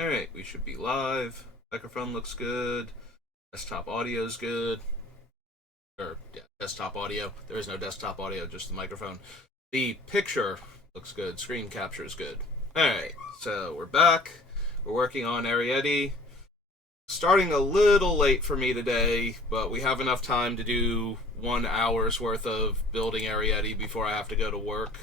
Alright, we should be live. Microphone looks good. Desktop audio's good. Yeah, desktop audio. There is no desktop audio, just the microphone. The picture looks good. Screen capture is good. Alright, so we're back. We're working on Eriette. Starting a little late for me today, but we have enough time to do 1 hour's worth of building Eriette before I have to go to work.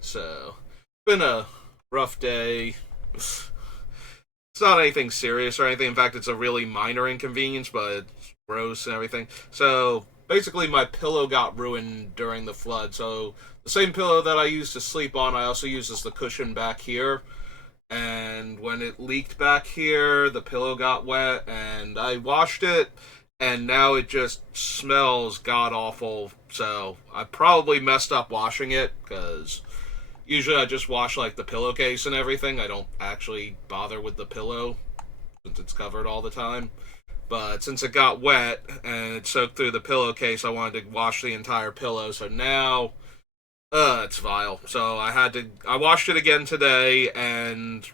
So, it's been a rough day. It's not anything serious or anything. In fact, it's a really minor inconvenience, but it's gross and everything. So, basically, my pillow got ruined during the flood. So, the same pillow that I used to sleep on, I also use as the cushion back here. And when it leaked back here, the pillow got wet, and I washed it, and now it just smells god-awful. So, I probably messed up washing it, because usually I just wash, like, the pillowcase and everything. I don't actually bother with the pillow, since it's covered all the time. But since it got wet, and it soaked through the pillowcase, I wanted to wash the entire pillow. So now, it's vile. So I washed it again today, and,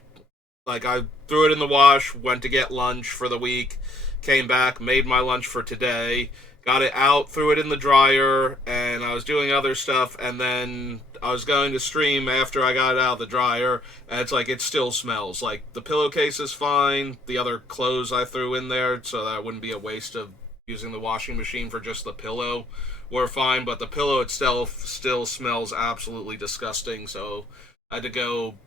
like, I threw it in the wash, went to get lunch for the week, came back, made my lunch for today, got it out, threw it in the dryer, and I was doing other stuff, and then I was going to stream after I got it out of the dryer, and it's like, it still smells. Like, the pillowcase is fine, the other clothes I threw in there, so that wouldn't be a waste of using the washing machine for just the pillow, were fine, but the pillow itself still smells absolutely disgusting, so I had to go.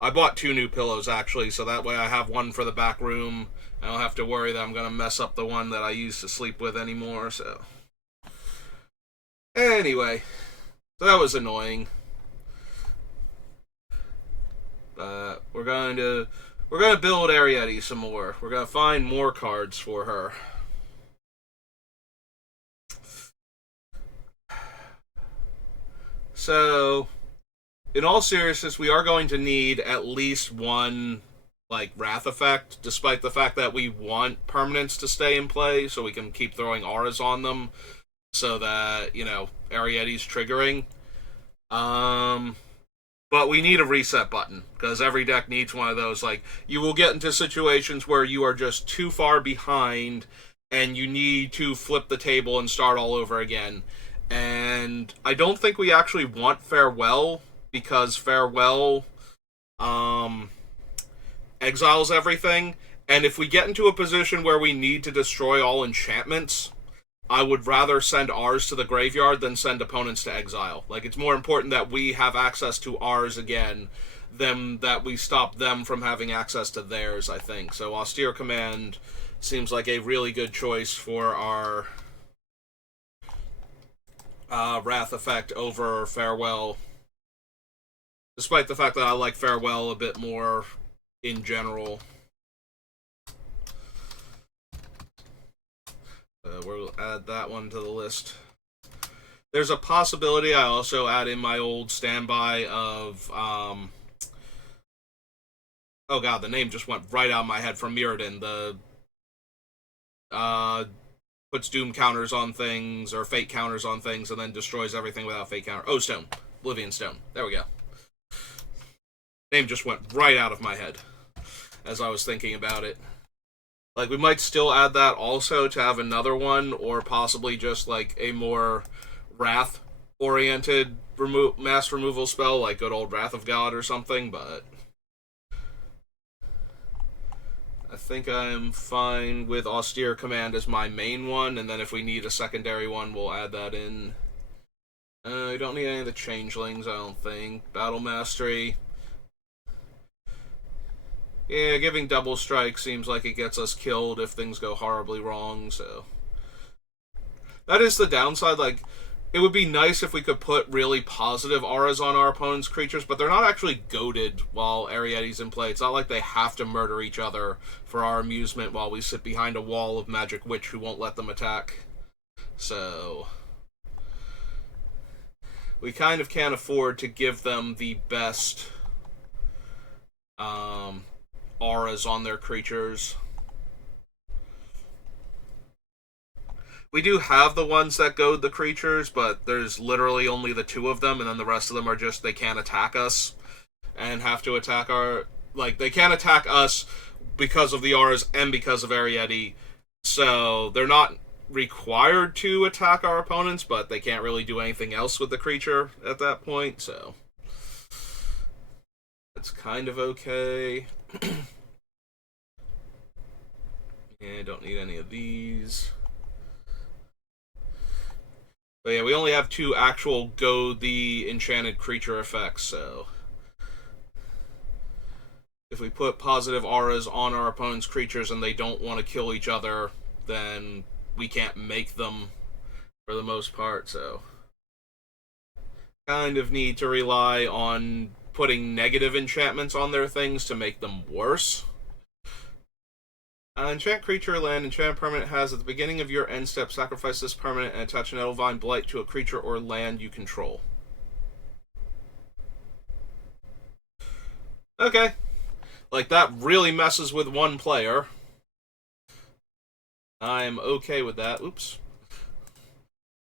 I bought 2 new pillows, actually, so that way I have one for the back room. I don't have to worry that I'm going to mess up the one that I used to sleep with anymore, so. Anyway, so that was annoying. But we're going to build Eriette some more. We're going to find more cards for her. So, in all seriousness, we are going to need at least one, like, Wrath effect, despite the fact that we want permanents to stay in play, so we can keep throwing auras on them, so that, Ariette's triggering. But we need a reset button, because every deck needs one of those. Like, you will get into situations where you are just too far behind, and you need to flip the table and start all over again. And I don't think we actually want Farewell, because Farewell exiles everything, and if we get into a position where we need to destroy all enchantments, I would rather send ours to the graveyard than send opponents to exile. Like, it's more important that we have access to ours again than that we stop them from having access to theirs, I think. So Austere Command seems like a really good choice for our Wrath effect over Farewell. Despite the fact that I like Farewell a bit more in general. We'll add that one to the list. There's a possibility I also add in my old standby of, oh god, the name just went right out of my head, from Mirrodin. Puts doom counters on things, or fate counters on things, and then destroys everything without fate counter. Oh, Stone. Oblivion Stone. There we go. Name just went right out of my head as I was thinking about it. Like, we might still add that also to have another one, or possibly just, like, a more Wrath-oriented mass removal spell, like good old Wrath of God or something, but I think I'm fine with Austere Command as my main one, and then if we need a secondary one, we'll add that in. We don't need any of the changelings, I don't think. Battle Mastery. Yeah, giving double strike seems like it gets us killed if things go horribly wrong, so. That is the downside. Like, it would be nice if we could put really positive auras on our opponent's creatures, but they're not actually goaded while Ariette's in play. It's not like they have to murder each other for our amusement while we sit behind a wall of Magic Witch who won't let them attack. So, we kind of can't afford to give them the best auras on their creatures. We do have the ones that goad the creatures, but there's literally only the 2 of them, and then the rest of them are just, they can't attack us and have to attack our like, they can't attack us because of the auras and because of Eriette. So they're not required to attack our opponents, but they can't really do anything else with the creature at that point, so it's kind of okay. Yeah, don't need any of these. But yeah, we only have 2 actual go the enchanted creature effects, so if we put positive auras on our opponent's creatures and they don't want to kill each other, then we can't make them for the most part, so kind of need to rely on putting negative enchantments on their things to make them worse. Enchant creature, land, enchant permanent has at the beginning of your end step, sacrifice this permanent and attach an Edelvine Blight to a creature or land you control. Okay. Like, that really messes with one player. I'm okay with that. Oops.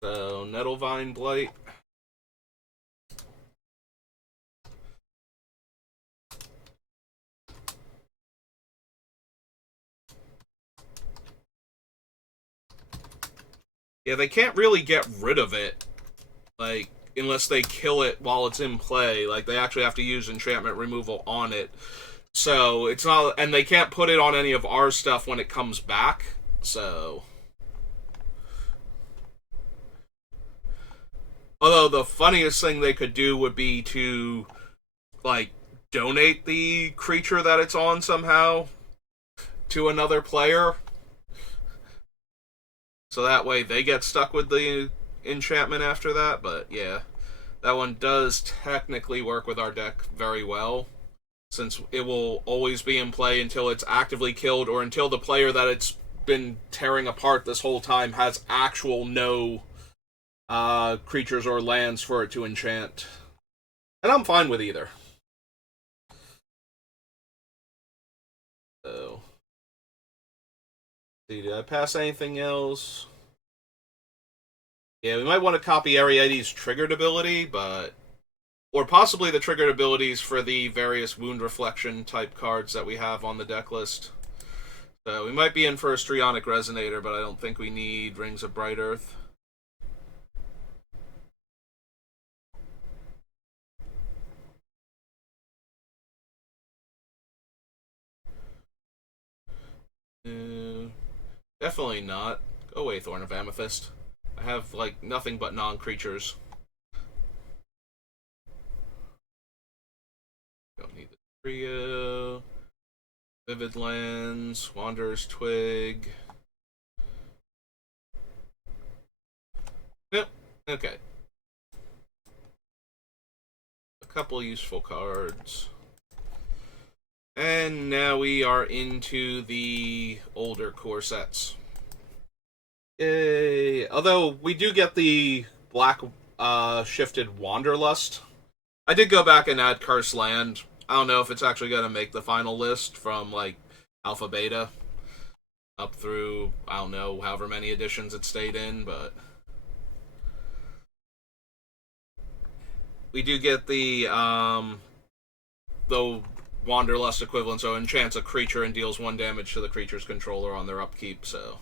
So, Nettlevine Blight. Yeah, they can't really get rid of it, like, unless they kill it while it's in play. Like, they actually have to use enchantment removal on it. So, it's not... And they can't put it on any of our stuff when it comes back, so... Although, the funniest thing they could do would be to, like, donate the creature that it's on somehow to another player. So that way they get stuck with the enchantment after that, but yeah. That one does technically work with our deck very well, since it will always be in play until it's actively killed, or until the player that it's been tearing apart this whole time has actual no creatures or lands for it to enchant. And I'm fine with either. So... did I pass anything else? Yeah, we might want to copy Ariette's triggered ability, but... or possibly the triggered abilities for the various wound reflection type cards that we have on the deck list. So we might be in for a Strionic Resonator, but I don't think we need Rings of Bright Earth. Definitely not. Go away, Thorn of Amethyst. I have, like, nothing but non-creatures. Don't need the trio. Vivid Lands, Wanderer's Twig. Nope. Okay. A couple useful cards. And now we are into the older core sets. Yay. Although, we do get the black shifted Wanderlust. I did go back and add Cursed Land. I don't know if it's actually going to make the final list from, like, Alpha Beta up through, I don't know, however many editions it stayed in, but... we do get the Wanderlust equivalent, so enchants a creature and deals 1 damage to the creature's controller on their upkeep, so...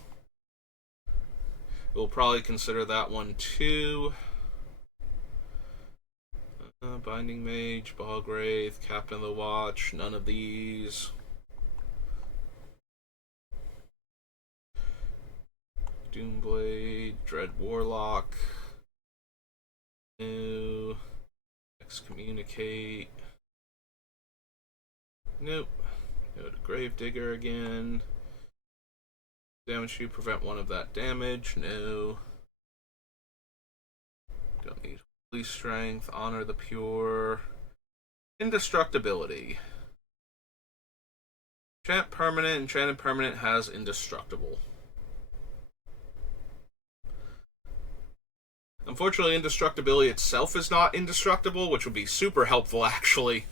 we'll probably consider that one too. Binding Mage, Balgraith, Captain of the Watch, none of these. Doomblade, Dread Warlock. No. Excommunicate. Nope. Go to Gravedigger again. Damage you, prevent 1 of that damage. No. Don't need Holy Strength, Honor the Pure. Indestructibility. Enchanted permanent has Indestructible. Unfortunately, Indestructibility itself is not indestructible, which would be super helpful, actually.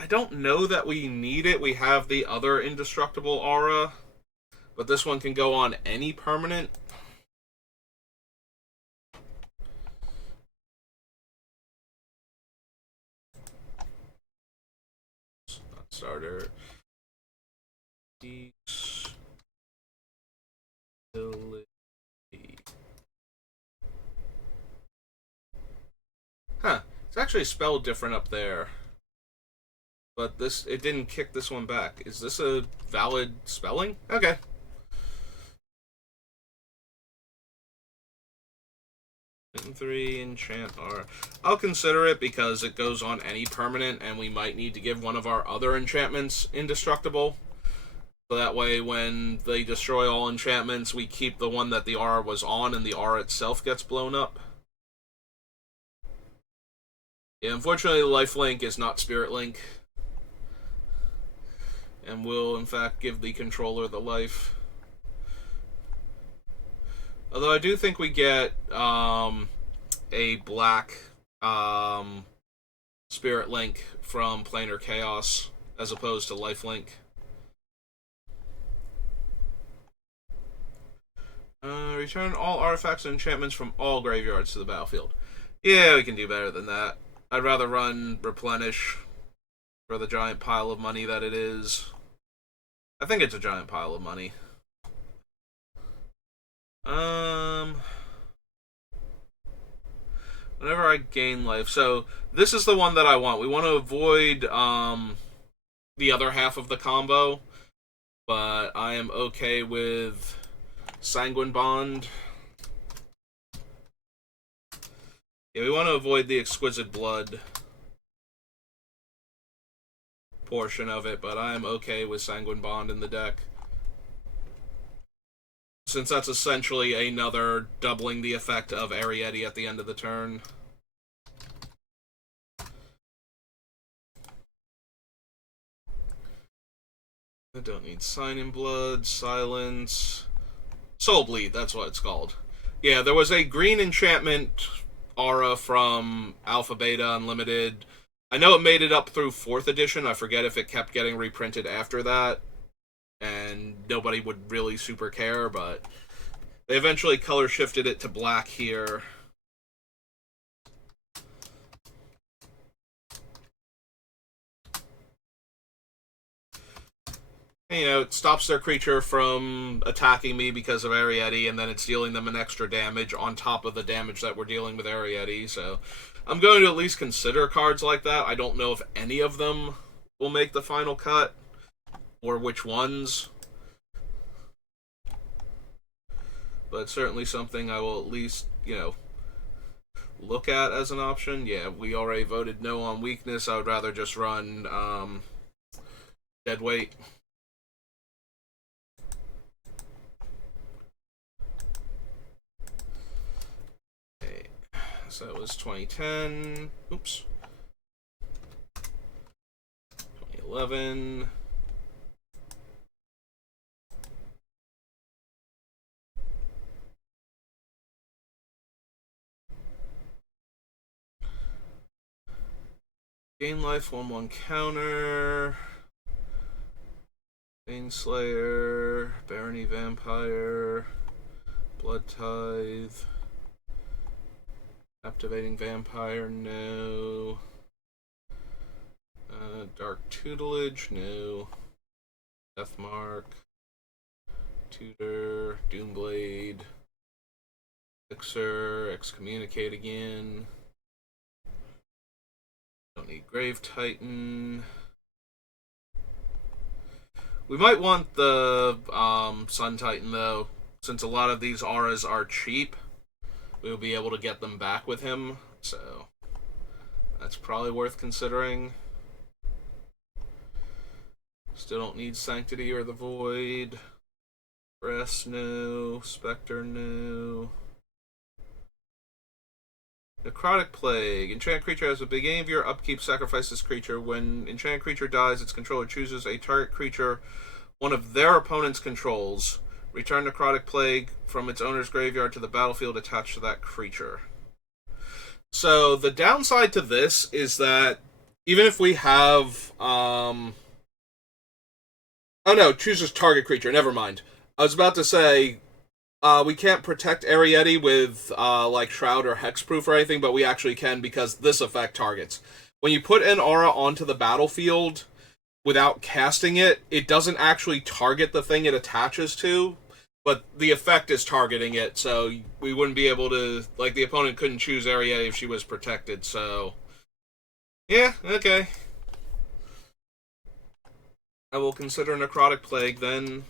I don't know that we need it. We have the other indestructible aura, but this one can go on any permanent. starter. Huh. It's actually spelled different up there. But it didn't kick this one back. Is this a valid spelling? Okay. Three enchant R. I'll consider it because it goes on any permanent, and we might need to give one of our other enchantments indestructible. So that way, when they destroy all enchantments, we keep the one that the R was on, and the R itself gets blown up. Yeah, unfortunately, lifelink is not spirit link, and will in fact give the controller the life. Although I do think we get a black spirit link from Planar Chaos as opposed to lifelink. Return all artifacts and enchantments from all graveyards to the battlefield. Yeah, we can do better than that. I'd rather run Replenish for the giant pile of money that it is. I think it's a giant pile of money. Whenever I gain life. So, this is the one that I want. We want to avoid the other half of the combo, but I am okay with Sanguine Bond. Yeah, we want to avoid the Exquisite Blood portion of it, but I am okay with Sanguine Bond in the deck. Since that's essentially another doubling the effect of Eriette at the end of the turn. I don't need Sign in Blood, Silence. Soul Bleed, that's what it's called. Yeah, there was a green enchantment aura from Alpha Beta Unlimited. I know it made it up through 4th edition. I forget if it kept getting reprinted after that, and nobody would really super care, but they eventually color shifted it to black here. And, you know, it stops their creature from attacking me because of Eriette, and then it's dealing them an extra damage on top of the damage that we're dealing with Eriette, so I'm going to at least consider cards like that. I don't know if any of them will make the final cut, or which ones. But certainly something I will at least, you know, look at as an option. Yeah, we already voted no on weakness. I would rather just run Deadweight. Okay, so that was 2010. Oops. 2011. Gain life, 1/1 counter. Baneslayer, Barony Vampire, Blood Tithe, Captivating Vampire, no. Dark Tutelage, no. Deathmark, Tutor, Doomblade, Elixir, Excommunicate again. Don't need Grave Titan. We might want the Sun Titan, though. Since a lot of these auras are cheap, we'll be able to get them back with him. So, that's probably worth considering. Still don't need Sanctity or the Void. Breast, no. Spectre, no. Necrotic Plague. Enchanted creature has a beginning of your upkeep, sacrifice this creature. When enchanted creature dies, its controller chooses a target creature one of their opponent's controls. Return Necrotic Plague from its owner's graveyard to the battlefield attached to that creature. So, the downside to this is that even if we have... Oh no, chooses target creature, never mind. I was about to say... we can't protect Eriette with, like, Shroud or Hexproof or anything, but we actually can because this effect targets. When you put an aura onto the battlefield without casting it, it doesn't actually target the thing it attaches to, but the effect is targeting it, so we wouldn't be able to, like, the opponent couldn't choose Eriette if she was protected, so yeah, okay. I will consider Necrotic Plague then.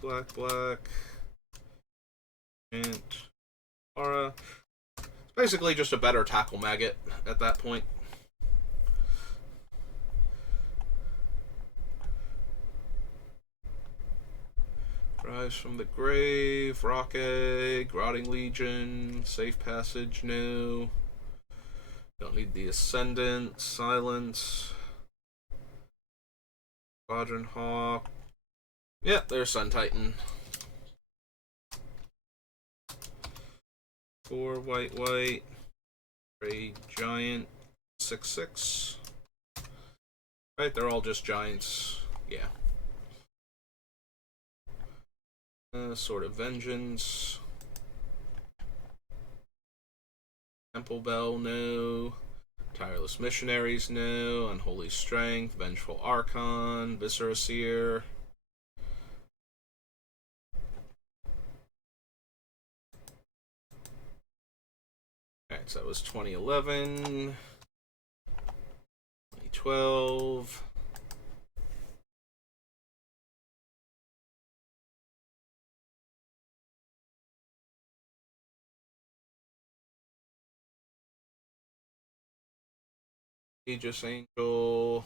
Black, black. And aura. It's basically just a better tackle maggot at that point. Rise from the Grave, Rock Egg, Rotting Legion, Safe Passage, no. Don't need the Ascendant, Silence. Quadrant Hawk. Yeah, there's Sun Titan. 4 white, white. Gray Giant, 6/6. Right, they're all just giants. Yeah. Sword of Vengeance. Temple Bell, no. Tireless Missionaries, no. Unholy Strength, Vengeful Archon, Viscera Seer. Alright, so that was 2011. 2012. Aegis Angel,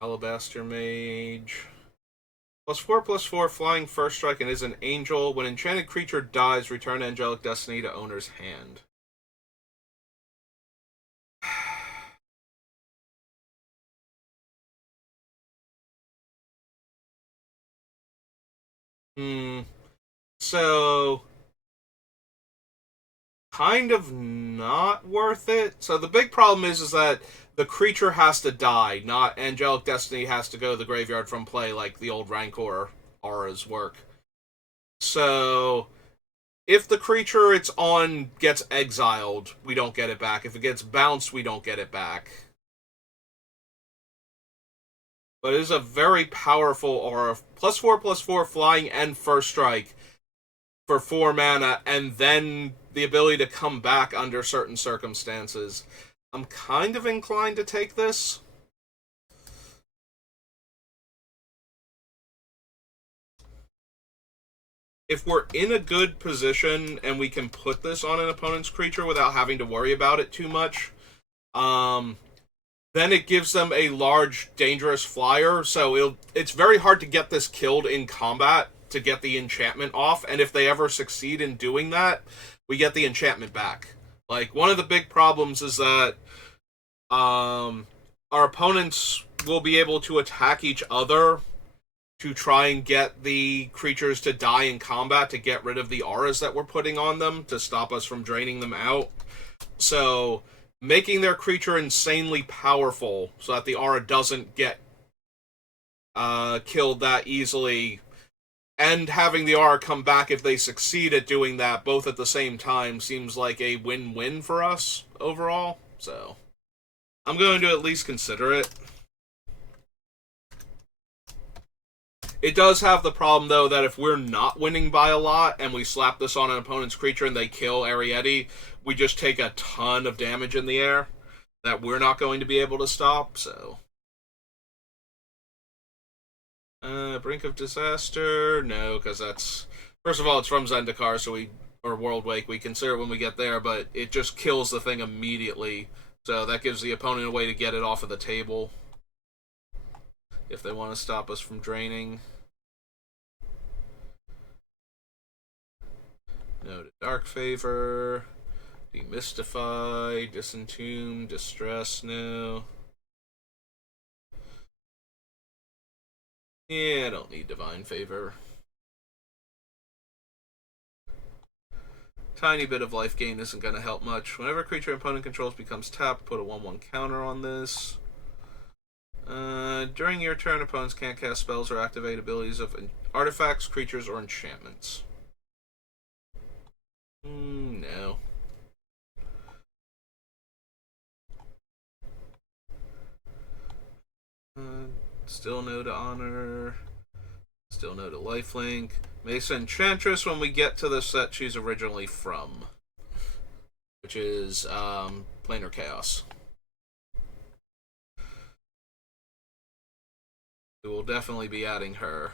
Alabaster Mage. +4/+4 flying first strike and is an angel. When enchanted creature dies, return Angelic Destiny to owner's hand. So kind of not worth it. So the big problem is that the creature has to die, not Angelic Destiny has to go to the graveyard from play like the old Rancor auras work. So if the creature it's on gets exiled, we don't get it back. If it gets bounced, we don't get it back. But it is a very powerful aura. +4/+4 flying and first strike for 4 mana, and then the ability to come back under certain circumstances. I'm kind of inclined to take this. If we're in a good position and we can put this on an opponent's creature without having to worry about it too much, then it gives them a large, dangerous flyer, so it's very hard to get this killed in combat to get the enchantment off, and if they ever succeed in doing that, we get the enchantment back. Like, one of the big problems is that our opponents will be able to attack each other to try and get the creatures to die in combat to get rid of the auras that we're putting on them to stop us from draining them out. So making their creature insanely powerful so that the aura doesn't get killed that easily, and having the aura come back if they succeed at doing that both at the same time seems like a win-win for us overall. So I'm going to at least consider it. It does have the problem, though, that if we're not winning by a lot and we slap this on an opponent's creature and they kill Eriette, we just take a ton of damage in the air that we're not going to be able to stop, so. Brink of Disaster? No, because that's... First of all, it's from Zendikar, so or World Wake, we consider it when we get there, but it just kills the thing immediately. So that gives the opponent a way to get it off of the table if they want to stop us from draining. No to Dark Favor. Demystify. Disentomb. Distress. No. Yeah, I don't need Divine Favor. Tiny bit of life gain isn't going to help much. Whenever a creature opponent controls becomes tapped, put a 1/1 counter on this. During your turn, opponents can't cast spells or activate abilities of artifacts, creatures, or enchantments. No. Still no to honor. Still no to lifelink. Mesa Enchantress when we get to the set she's originally from, which is Planar Chaos. We will definitely be adding her.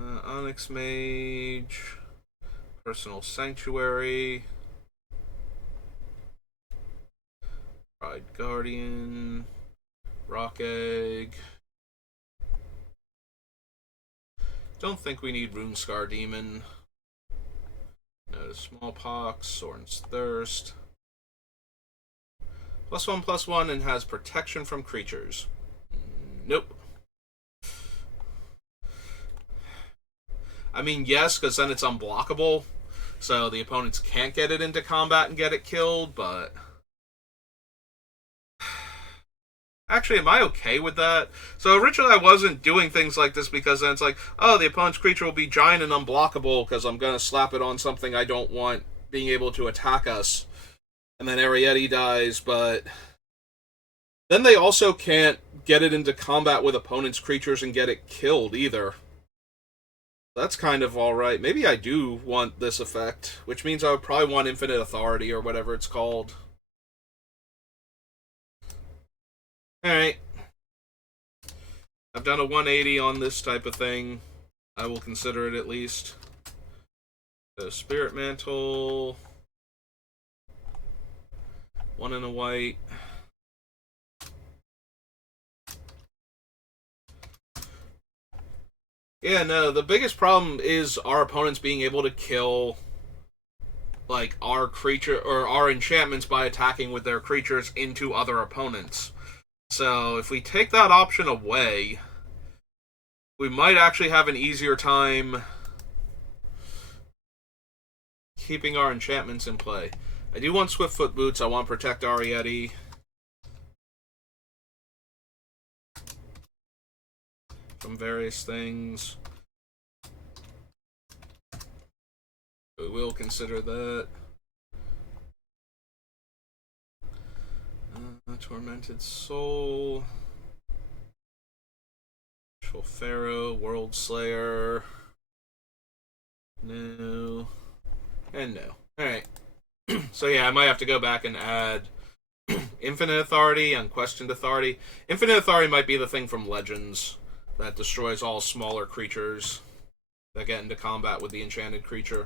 Onyx Mage, Personal Sanctuary, Pride Guardian, Rock Egg. Don't think we need Runescar Demon. No to Smallpox, Soren's Thirst. +1/+1 and has protection from creatures. Nope. I mean, yes, because then it's unblockable, so the opponents can't get it into combat and get it killed, but... Actually, am I okay with that? So originally I wasn't doing things like this because then it's like, oh, the opponent's creature will be giant and unblockable because I'm going to slap it on something I don't want being able to attack us. And then Eriette dies, but... Then they also can't get it into combat with opponent's creatures and get it killed either. That's kind of alright. Maybe I do want this effect, which means I would probably want Infinite Authority or whatever it's called. Alright. I've done a 180 on this type of thing. I will consider it at least. So, Spirit Mantle. 1 and a white. Yeah, no, the biggest problem is our opponents being able to kill, like, our creature, or our enchantments by attacking with their creatures into other opponents. So, if we take that option away, we might actually have an easier time keeping our enchantments in play. I do want Swiftfoot Boots, I want Protect Eriette. From various things. We will consider that. Tormented Soul. Pharaoh, World Slayer. No. And no. Alright. So yeah, I might have to go back and add Infinite Authority, Unquestioned Authority. Infinite Authority might be the thing from Legends that destroys all smaller creatures that get into combat with the enchanted creature.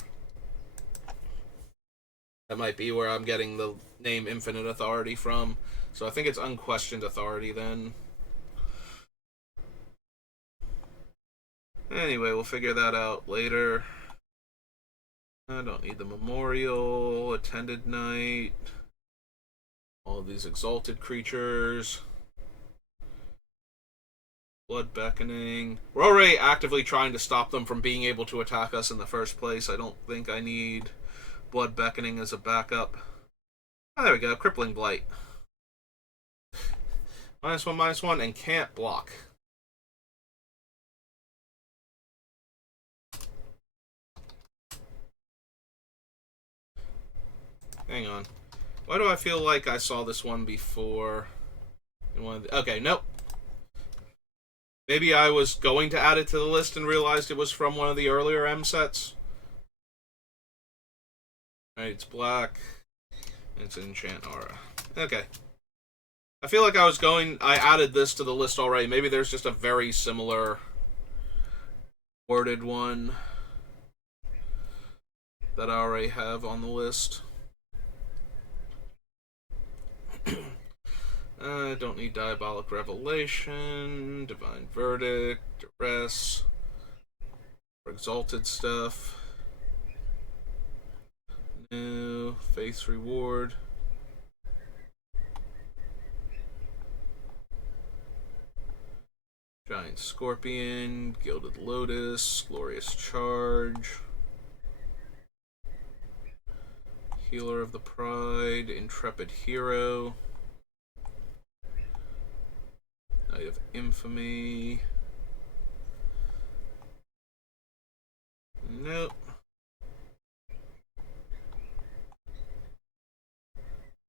That might be where I'm getting the name Infinite Authority from. So I think it's Unquestioned Authority then. Anyway, we'll figure that out later. I don't need the Memorial, Attended Knight, all of these Exalted creatures. Blood Beckoning. We're already actively trying to stop them from being able to attack us in the first place. I don't think I need Blood Beckoning as a backup. Oh, there we go. Crippling Blight. -1/-1, and can't block. Hang on. Why do I feel like I saw this one before? In one of the... Okay, nope. Maybe I was going to add it to the list and realized it was from one of the earlier M sets. Alright, it's black. It's Enchant Aura. Okay. I feel like I added this to the list already. Maybe there's just a very similar worded one that I already have on the list. I don't need Diabolic Revelation, Divine Verdict, Duress, for Exalted stuff. No, Faith's Reward. Giant Scorpion, Gilded Lotus, Glorious Charge, Healer of the Pride, Intrepid Hero, Knight of Infamy. Nope.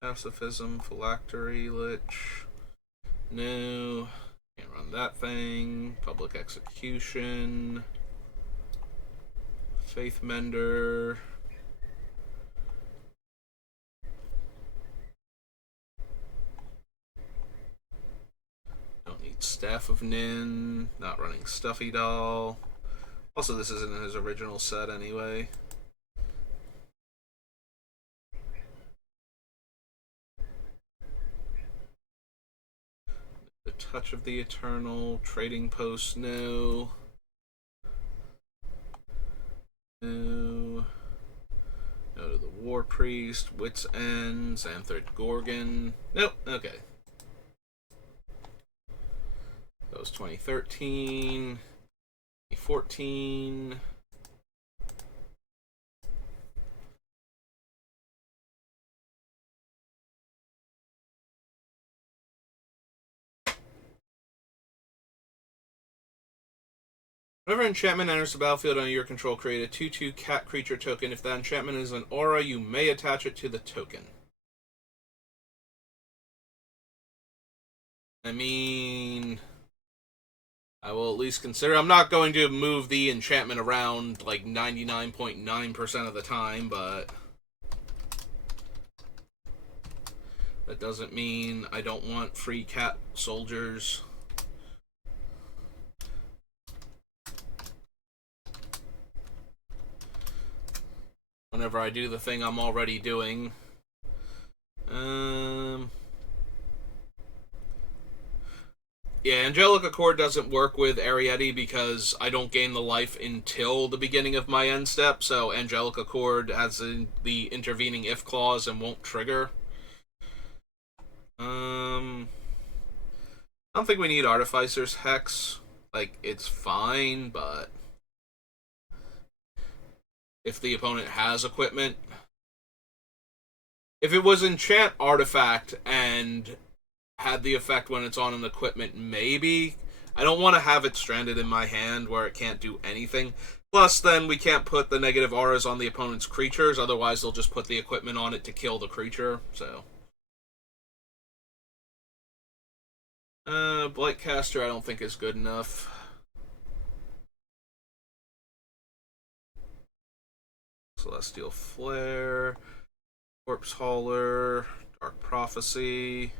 Pacifism, Phylactery, Lich. No. Can't run on that thing. Public execution. Faith Mender. Don't need Staff of Nin. Not running Stuffy Doll. Also, this isn't in his original set anyway. The Touch of the Eternal. Trading Post, no. No. No to the War Priest. Wit's End. Xanthrid Gorgon. Nope. Okay. That was 2013. 2014. Whenever enchantment enters the battlefield under your control, create a 2/2 cat creature token. If that enchantment is an aura, you may attach it to the token. I mean, I will at least consider. I'm not going to move the enchantment around like 99.9% of the time, but that doesn't mean I don't want free cat soldiers. Whenever I do the thing I'm already doing. Yeah, Angelic Accord doesn't work with Eriette because I don't gain the life until the beginning of my end step, so Angelic Accord has the intervening if clause and won't trigger. I don't think we need Artificer's Hex. Like, it's fine, but if the opponent has equipment. If it was Enchant Artifact and had the effect when it's on an equipment, maybe. I don't want to have it stranded in my hand where it can't do anything. Plus, then we can't put the negative auras on the opponent's creatures, otherwise they'll just put the equipment on it to kill the creature, so. Blightcaster I don't think is good enough. Celestial Flare, Corpse Hauler, Dark Prophecy,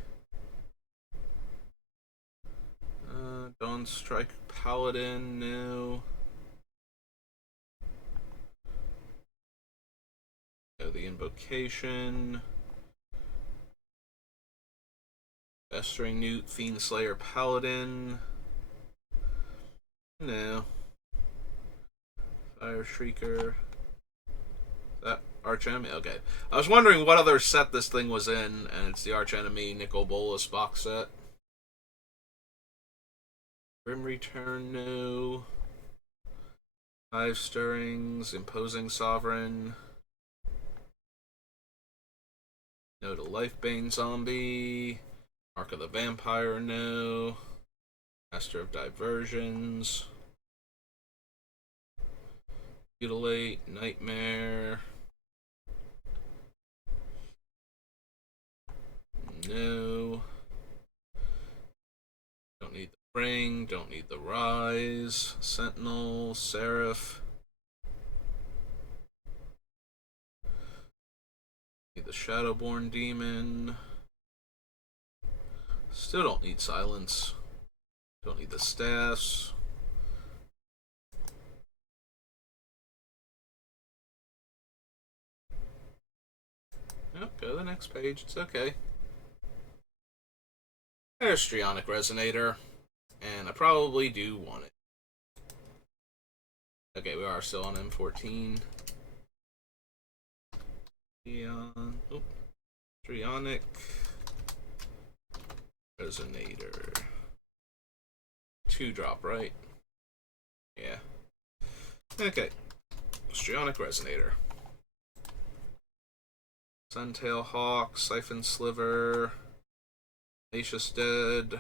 Dawn Strike Paladin, no. The Invocation, Festering Newt, Fiend Slayer Paladin, no. Fire Shrieker. That Archenemy? Okay. I was wondering what other set this thing was in, and it's the Archenemy Nicol Bolas box set. Grim Return, no. Hive Stirrings, Imposing Sovereign. No to Lifebane Zombie. Mark of the Vampire, no. Master of Diversions. Mutilate, Nightmare. No. Don't need the Ring, don't need the Rise. Sentinel, Seraph. Need the Shadowborn Demon. Still don't need Silence. Don't need the Staffs. Oh, go to the next page. It's okay. There's Strionic Resonator. And I probably do want it. Okay, we are still on M14. Strionic Resonator. 2-drop, right? Yeah. Okay. Strionic Resonator. Suntail Hawk, Siphon Sliver, Tenacious Dead,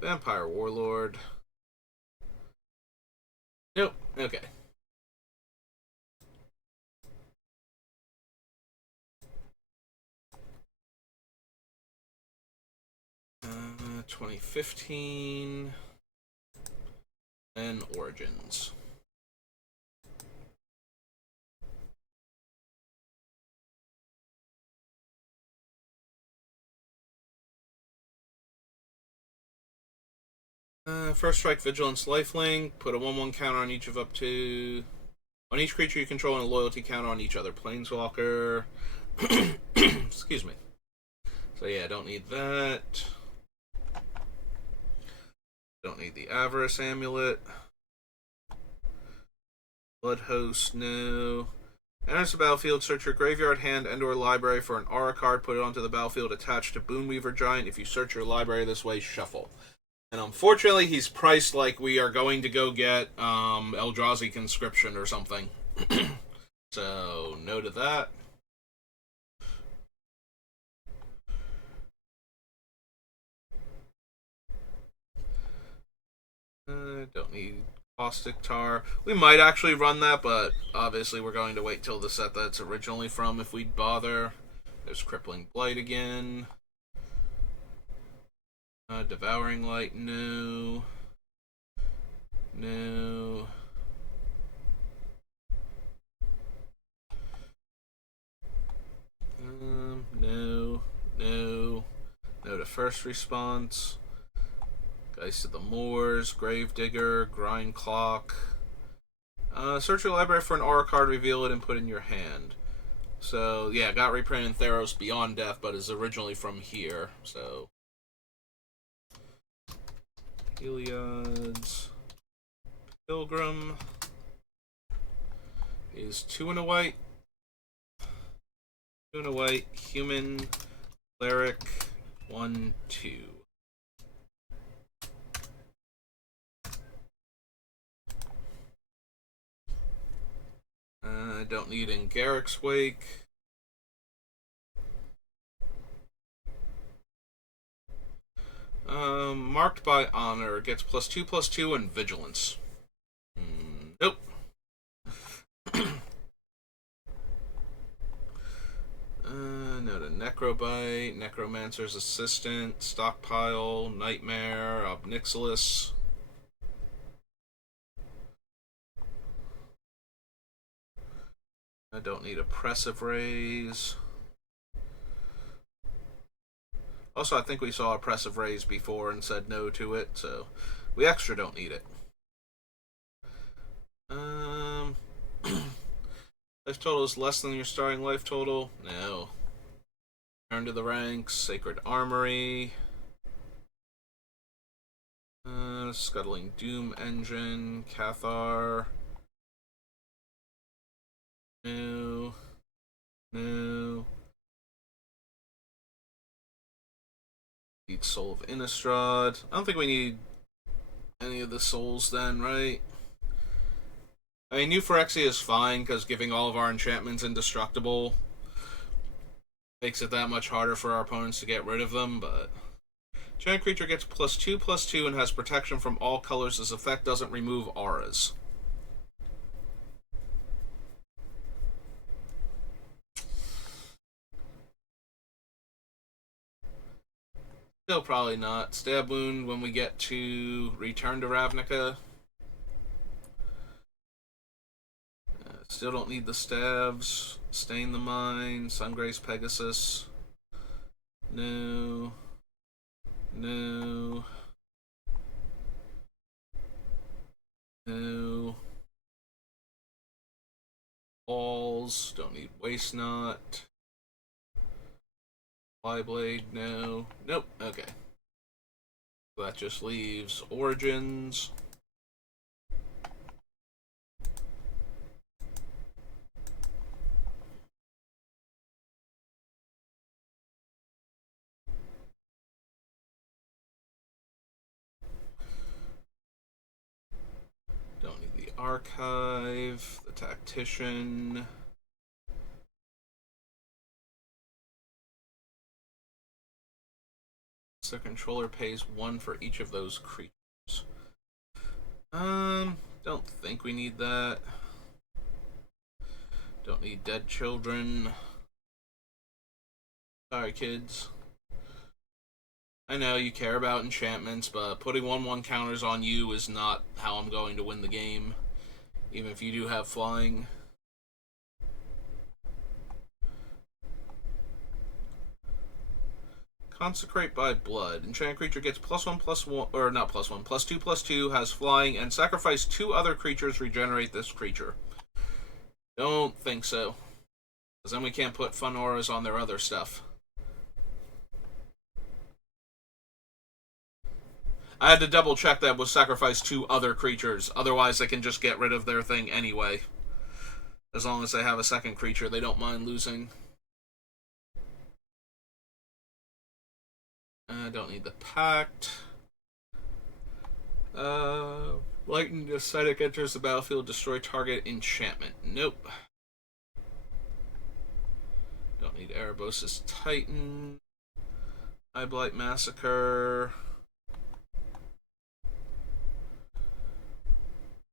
Vampire Warlord. Nope. Okay. 2015 and Origins. First strike, vigilance, lifelink. Put a 1/1 counter on each of up to on each creature you control, and a loyalty counter on each other planeswalker. Excuse me. So yeah, don't need that. Don't need the Avarice Amulet. Blood Host, no. Enters the battlefield, search your graveyard, hand, and/or library for an aura card. Put it onto the battlefield attached to Boonweaver Giant. If you search your library this way, shuffle. And unfortunately, he's priced like we are going to go get Eldrazi Conscription or something. So, no to that. Don't need Caustic Tar. We might actually run that, but obviously we're going to wait till the set that's originally from if we'd bother. There's Crippling Blight again. Devouring Light, no. No. No. No. No to First Response. Geist of the Moors, Gravedigger, Grind Clock. Search your library for an aura card, reveal it, and put it in your hand. So, yeah, got reprinted in Theros Beyond Death, but is originally from here, so... Heliod's Pilgrim is 2 and a white. 2 and a white, human, cleric, 1/2. I don't need in Garrick's Wake. Marked by honor gets +2/+2 and vigilance. Nope. No to Necrobite, Necromancer's Assistant, Stockpile, Nightmare, Obnixilis. I don't need Oppressive Rays. Also, I think we saw Oppressive Rays before and said no to it, so we extra don't need it. Life total is less than your starting life total? No. Return to the ranks, Sacred Armory. Scuttling Doom Engine, Cathar. No. No. Need Soul of Innistrad. I don't think we need any of the souls then, right? I mean, New Phyrexia is fine, because giving all of our enchantments indestructible makes it that much harder for our opponents to get rid of them, but... Giant creature gets +2/+2 and has protection from all colors. This effect doesn't remove auras. Still probably not. Stab Wound when we get to Return to Ravnica. Still don't need the stabs. Stain the Mind, Sungrace Pegasus. No. No. No. Balls, don't need Waste Not. Flyblade, no. Nope, okay. That just leaves Origins. Don't need the Archive, the Tactician. The controller pays 1 for each of those creatures. Don't think we need that. Don't need Dead Children. Sorry, kids. I know you care about enchantments, but putting 1/1 counters on you is not how I'm going to win the game, even if you do have flying. Consecrate by Blood. Enchanted creature gets +1/+1, or not +1, +2/+2, has flying, and sacrifice 2 other creatures, regenerate this creature. Don't think so. Because then we can't put fun auras on their other stuff. I had to double check that was sacrifice 2 other creatures. Otherwise, they can just get rid of their thing anyway. As long as they have a second creature, they don't mind losing. I don't need the Pact. Lightning Acidic enters the battlefield, destroy target enchantment. Nope. Don't need Erebos' Titan. Eyeblight Massacre.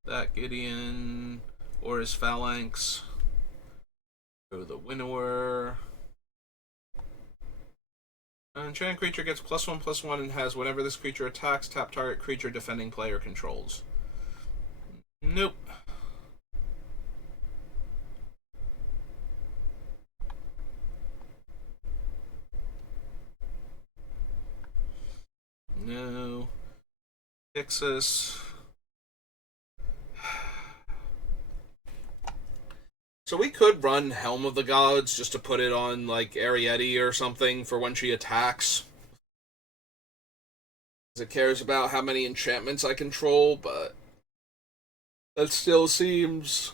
That Gideon. Or his Phalanx. Go to the Winnower. An enchanted creature gets +1/+1 and has whenever this creature attacks, tap target creature defending player controls. Nope. No. Ixis. So we could run Helm of the Gods just to put it on, like, Eriette or something for when she attacks. Because it cares about how many enchantments I control, but that still seems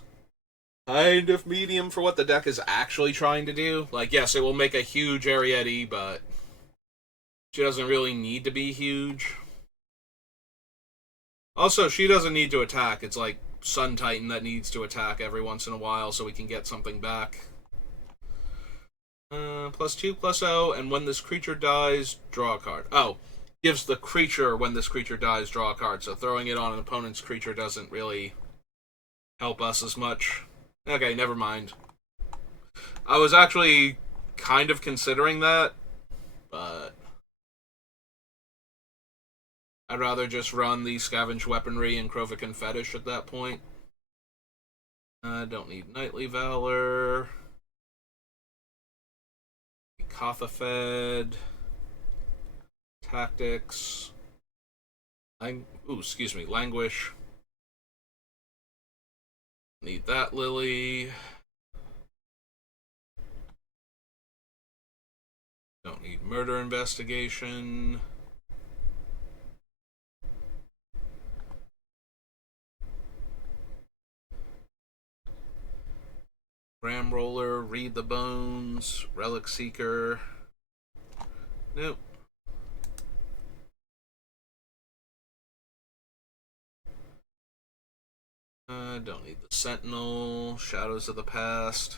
kind of medium for what the deck is actually trying to do. Like, yes, it will make a huge Eriette, but she doesn't really need to be huge. Also, she doesn't need to attack. It's like Sun Titan that needs to attack every once in a while so we can get something back. +2/+0, and when this creature dies, draw a card. Oh, gives the creature, when this creature dies, draw a card. So throwing it on an opponent's creature doesn't really help us as much. Okay, never mind. I was actually kind of considering that, but I'd rather just run the Scavenge Weaponry and Krovikan Fetish at that point. I don't need Knightly Valor. Kathafed. Tactics. Languish. Need that Lily. Don't need Murder Investigation. Ram Roller, Read the Bones, Relic Seeker. Nope. Don't need the Sentinel, Shadows of the Past.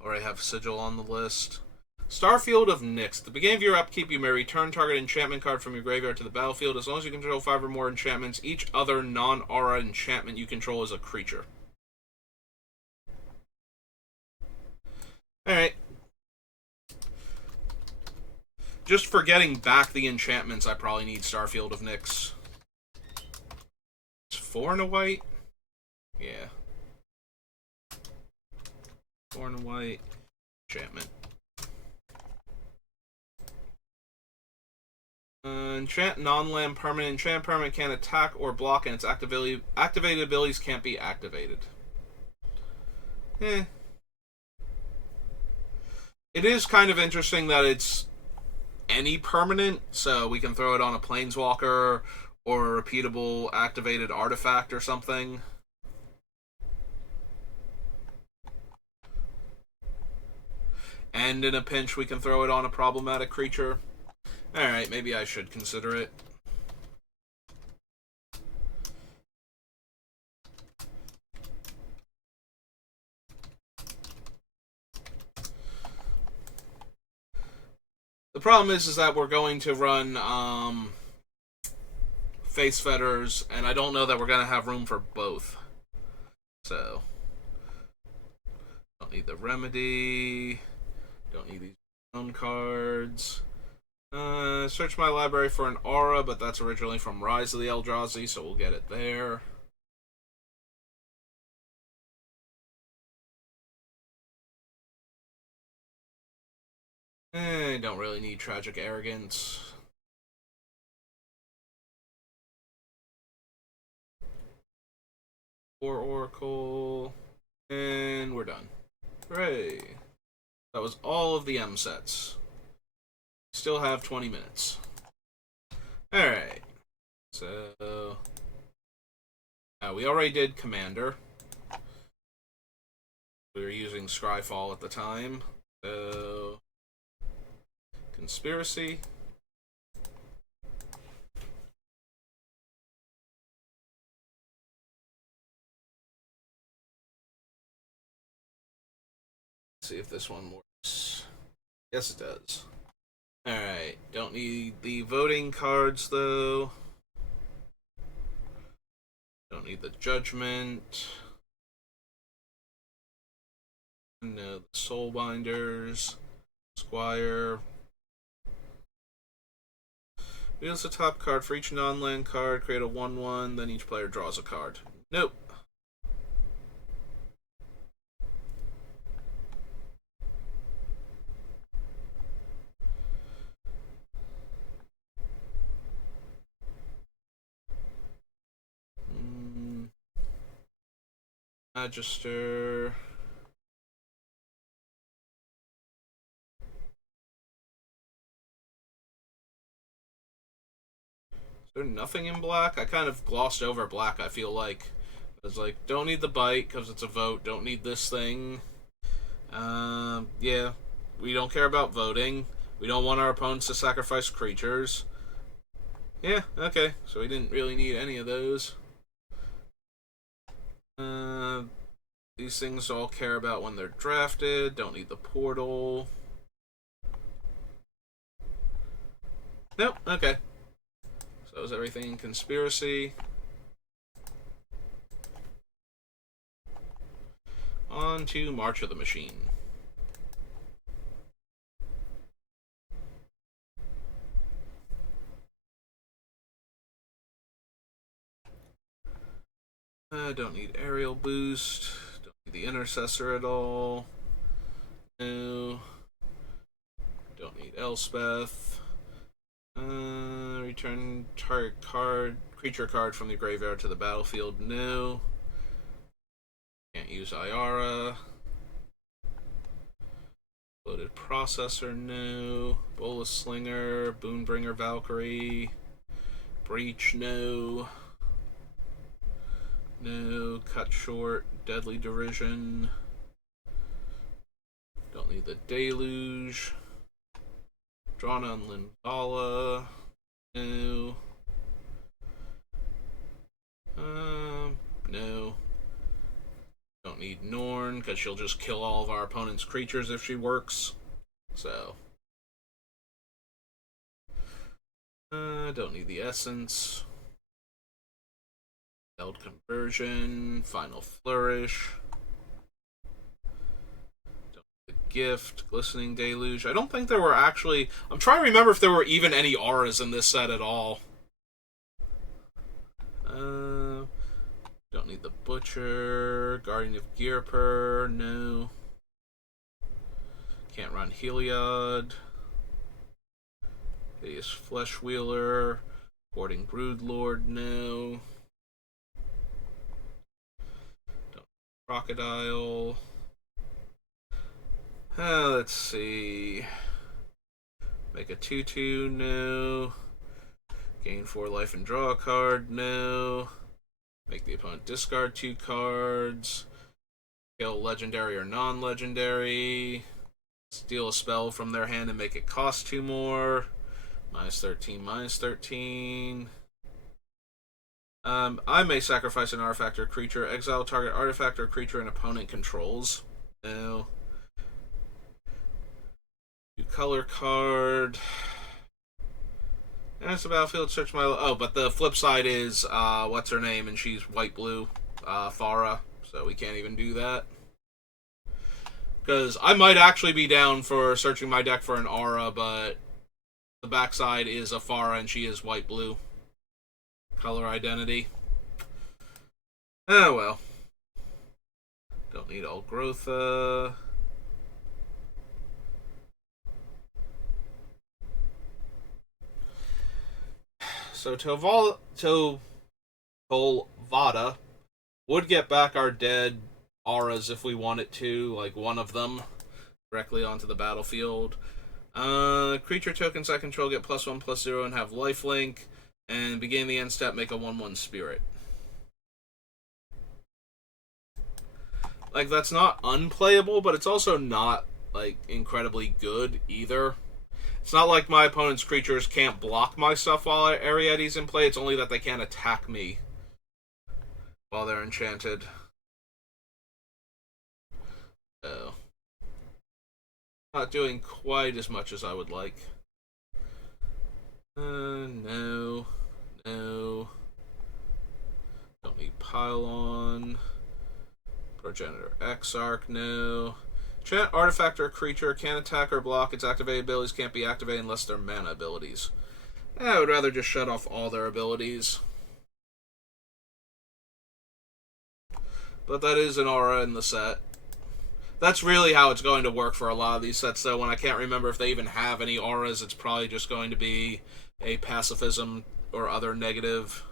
Or I have Sigil on the list. Starfield of Nyx. At the beginning of your upkeep, you may return target enchantment card from your graveyard to the battlefield. As long as you control 5 or more enchantments, each other non-aura enchantment you control is a creature. Alright. Just for getting back the enchantments, I probably need Starfield of Nyx. It's 4 and a white? Yeah. 4 and a white. Enchantment. Enchant non-land permanent. Enchant permanent can't attack or block, and its activated abilities can't be activated. It is kind of interesting that it's any permanent, so we can throw it on a Planeswalker or a repeatable activated artifact or something. And in a pinch, we can throw it on a problematic creature. Alright, maybe I should consider it. The problem is that we're going to run Face Fetters, and I don't know that we're going to have room for both. So, don't need the Remedy. Don't need these own cards. Search my library for an aura, but that's originally from Rise of the Eldrazi, so we'll get it there. Don't really need Tragic Arrogance. Or Oracle. And we're done. Hooray. That was all of the M sets. Still have 20 minutes. Alright. So... we already did Commander. We were using Scryfall at the time. So... Conspiracy. Let's see if this one works. Yes, it does. Alright, don't need the voting cards, though. Don't need the Judgment. No, the Soulbinders. Squire. Deals a top card for each non-land card, create a 1/1, then each player draws a card. Nope. Magister. Is there nothing in black? I kind of glossed over black, I feel like. I was like, don't need the bite because it's a vote. Don't need this thing. Yeah. We don't care about voting. We don't want our opponents to sacrifice creatures. Yeah, okay. So we didn't really need any of those. These things all care about when they're drafted. Don't need the portal. Nope, okay. So is everything in Conspiracy? On to March of the Machine. Don't need Aerial Boost. Don't need the Intercessor at all. No. Don't need Elspeth. Return target card, creature card from the graveyard to the battlefield. No. Can't use Iara. Loaded Processor. No. Bolus Slinger. Boonbringer Valkyrie. Breach. No. No. Cut Short. Deadly Derision. Don't need the Deluge. Drawn on Lindala. No. No. Don't need Norn, because she'll just kill all of our opponent's creatures if she works. So. Don't need the Essence. Held Conversion. Final Flourish. Gift, Glistening Deluge. I don't think there were actually... I'm trying to remember if there were even any auras in this set at all. Don't need the Butcher. Guardian of Gearper. No. Can't run Heliod. Hideous Flesh Wheeler. Boarding Broodlord. No. Don't Crocodile. Let's see. Make a 2/2, no. Gain 4 life and draw a card, no. Make the opponent discard 2 cards. Kill legendary or non-legendary. Steal a spell from their hand and make it cost 2 more. -13, -13. I may sacrifice an artifact or creature. Exile target artifact or creature an opponent controls. No. Color card. And it's a battlefield. Search my... Oh, but the flip side is, what's her name? And she's white-blue. Farah. So we can't even do that. Because I might actually be down for searching my deck for an aura, but The backside is Afara, and she is white-blue. Color identity. Oh well. Don't need all growth. So Tolvada would get back our dead auras if we wanted to, like one of them, directly onto the battlefield. Creature tokens I control get +1/+0 and have lifelink, and beginning the end step make a 1/1 spirit. Like, that's not unplayable, but it's also not, like, incredibly good either. It's not like my opponent's creatures can't block my stuff while Eriette's in play, it's only that they can't attack me while they're enchanted. So, not doing quite as much as I would like. No. Don't need Pylon. Progenitor Exarch, no. Enchant artifact or creature can attack or block. Its activated abilities can't be activated unless they're mana abilities. I would rather just shut off all their abilities. But that is an aura in the set. That's really how it's going to work for a lot of these sets, though. When I can't remember if they even have any auras, it's probably just going to be a pacifism or other negative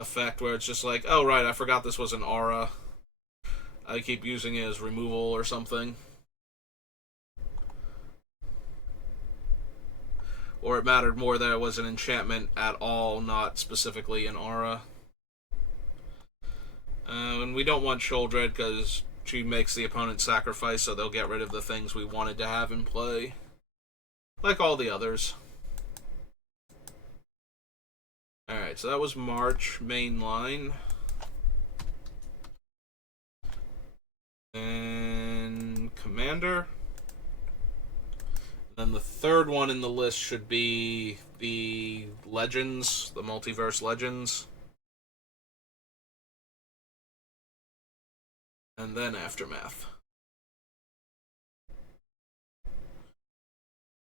effect where it's just like, oh, right, I forgot this was an aura. I keep using it as removal or something. Or it mattered more that it was an enchantment at all, not specifically an aura. And we don't want Sheoldred because she makes the opponent sacrifice, so they'll get rid of the things we wanted to have in play. Like all the others. Alright, so that was March, main line. And Commander. Then the third one in the list should be the Legends, the Multiverse Legends. And then Aftermath.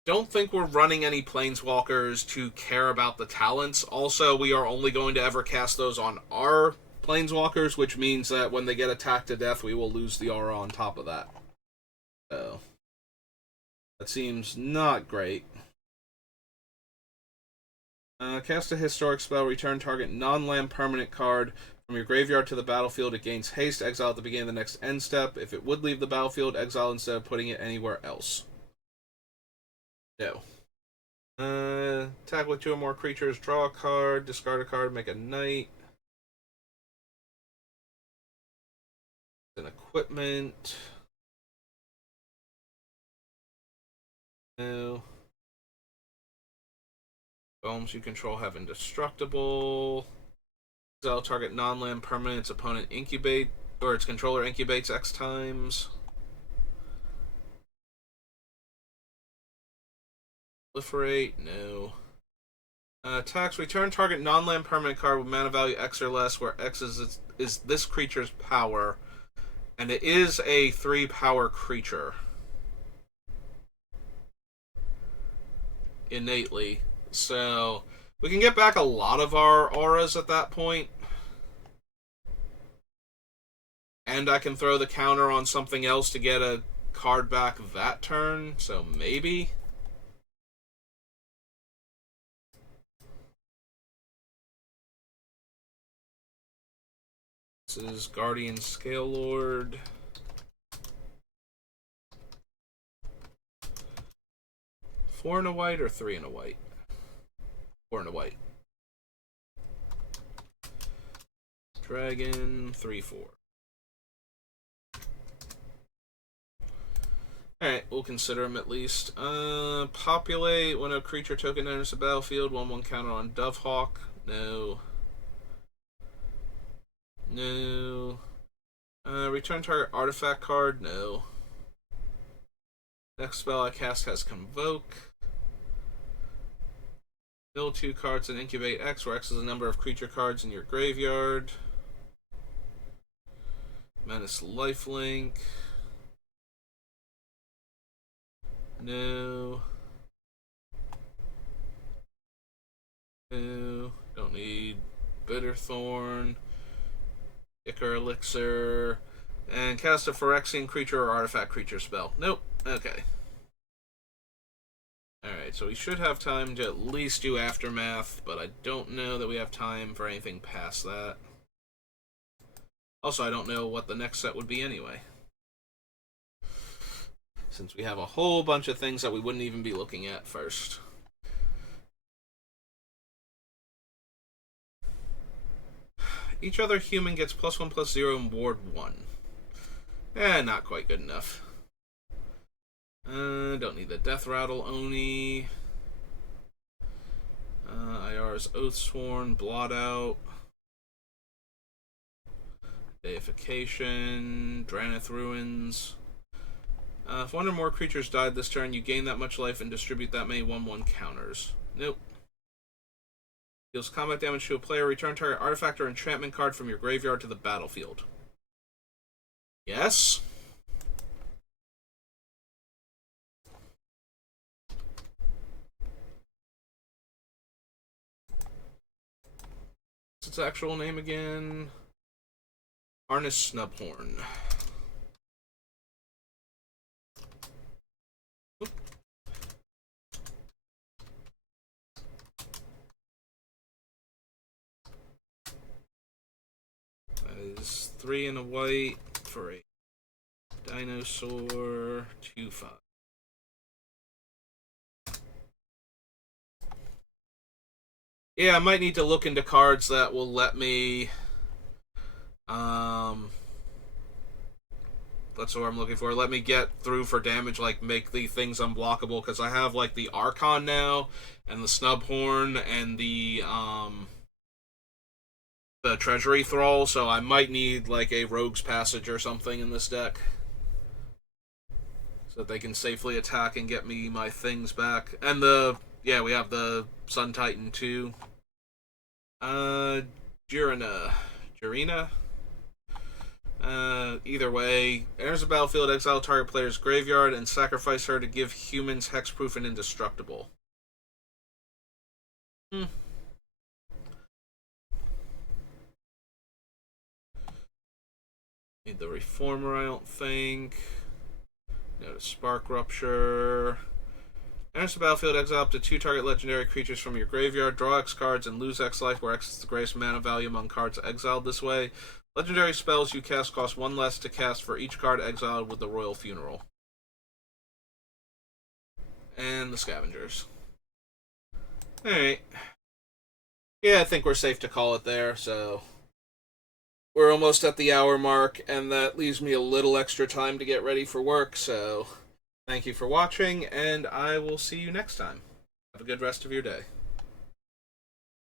Don't think we're running any Planeswalkers to care about the talents. Also, we are only going to ever cast those on our Planeswalkers, which means that when they get attacked to death, we will lose the aura on top of that. So, that seems not great. Cast a historic spell, return target non-land permanent card from your graveyard to the battlefield. It gains haste, exile at the beginning of the next end step. If it would leave the battlefield, exile instead of putting it anywhere else. No. Attack with 2 or more creatures, draw a card, discard a card, make a knight. An equipment. No. Bones you control have indestructible. Exile target non-land permanent. Its opponent incubate, or its controller incubates X times. Proliferate, no. Attacks, return target non-land permanent card with mana value X or less, where X is this creature's power, and it is a 3-power creature. Innately. So, we can get back a lot of our auras at that point. And I can throw the counter on something else to get a card back that turn, so maybe. This is Guardian Scale Lord. Four and a white or 3 and a white? 4 and a white. Dragon, 3/4. Alright, we'll consider him at least. Populate. When a creature token enters the battlefield, 1/1 counter on Dovehawk. No. No. Return target artifact card. No. Next spell I cast has Convoke. Build 2 cards and incubate X, where X is the number of creature cards in your graveyard. Menace Lifelink. No. Bitterthorn, Ichor Elixir, and cast a Phyrexian creature or artifact creature spell. Nope. Okay. Alright, so we should have time to at least do Aftermath, but I don't know that we have time for anything past that. Also, I don't know what the next set would be anyway, since we have a whole bunch of things that we wouldn't even be looking at first. Each other human gets +1/+0 in Ward 1. Not quite good enough. Don't need the Death Rattle Oni. IR's Oathsworn, Blot Out, Deification, Dranith Ruins. If one or more creatures died this turn, you gain that much life and distribute that many 1/1 counters. Nope. Deals combat damage to a player. Return target artifact or enchantment card from your graveyard to the battlefield. Yes? What's its actual name again? Harness Snubhorn. That is 3 and a white for a dinosaur 2/5. Yeah, I might need to look into cards that will let me that's what I'm looking for. Let me get through for damage, like make the things unblockable, because I have like the Archon now, and the Snubhorn, and the Treasury Thrall, so I might need like a Rogue's Passage or something in this deck, so that they can safely attack and get me my things back. And we have the Sun Titan too. Jurina. Either way, enters the battlefield, exile target player's graveyard, and sacrifice her to give humans hexproof and indestructible. Need the Reformer, I don't think. No, the Spark Rupture. Enters the battlefield, exile up to 2 target legendary creatures from your graveyard, draw X cards, and lose X life, where X is the greatest mana value among cards exiled this way. Legendary spells you cast cost 1 less to cast for each card exiled with the Royal Funeral. And the Scavengers. Alright. Yeah, I think we're safe to call it there, so we're almost at the hour mark, and that leaves me a little extra time to get ready for work, so thank you for watching, and I will see you next time. Have a good rest of your day.